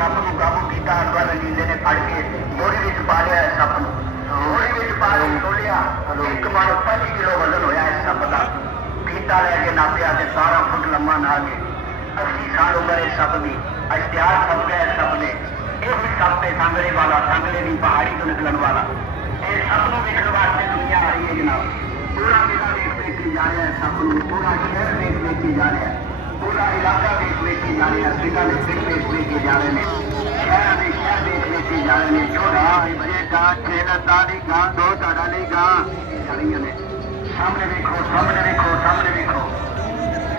सप को काबू किया। अकबर रंजीले ने फड़ के बोरी में पा लिया है सप को। बोरी में पा के तोलिया, एक मानो 5 किलो वजन होया है सप का। पीता लैके नापिया तो 12 फुट लम्बा ना गए। 80 साल उम्र है सप की। इश्तिहार छप गया सप ने। यही सप है सांगले वाला, सांगले की पहाड़ी तो निकलन वाला। ये सप को देखने वास्ते दुनिया आ रही है जनाब। पूरा मेला देख के जा रहा है सप को, पूरा शहर देख के जा रहा है, पूरा इलाका देख के जा रहे हैं, पिता ने फिर देख के जा रहे हैं, शहर में शहर देख के जा रहे हैं। छोटा बजे का खेलतानी गां दो तड़ाली गां जा रही है। सामने देखो, सामने देखो, सामने देखो,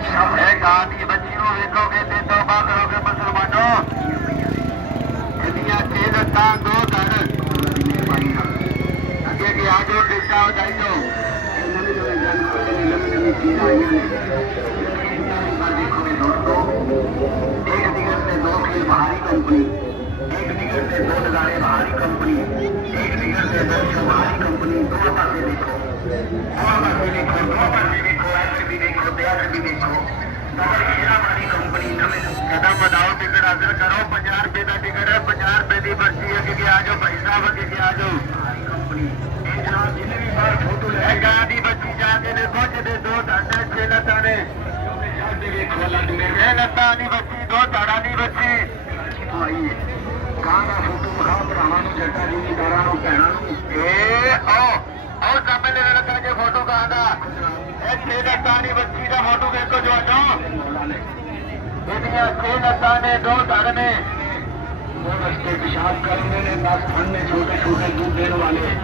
सामने गां की बच्ची को देखोगे तो तौबा करोगे मुसलमानों। दुनिया खेलता दो घर अगे के आजो बेटा हो जाइयो। नवी नवी जानकारी, नवी नवी चीज़ आई है। देखोगे दोस्तों, एक दिगर से 2 खेल बाहरी कंपनी, एक दिगर से 2 नजारे बाहरी कंपनी, एक दिगर से 2 शो बाहरी कंपनी। 2 पासे देखो, 2 पासे देखो, 2 पासे देखो, ऐसे भी देखो, तेरे भी देखो। डबल खेरा वाली कंपनी नवे कदम बढ़ाओ, टिकट हासिल करो। 50 रुपए का टिकट है, 50 रुपए की पर्ची है। कि आ जाओ भाई साहब, अगे आ जाओ। कंपनी एक जनाब जिन्हें भी बाहर फोटो ले गां दी बच्ची जाके देखो जिदे 2 ढांडे 6 लत्तां ने। लत्ता नहीं बच्ची, 2 धाड़ा नहीं बच्ची। गां का फोटो विखा भरावां नूं, जट्टां जिमींदारां नूं, भैणां नूं। आओ सामने लगा के फोटो गां दा। 6 लत्तां नहीं बच्ची का फोटो देखो जो दुनिया 6 लत्तां ने, 2 धड़ ने। वो रस्ते पेशाब करने ने, 10 फन ने, छोटे छोटे दूध देने वाले।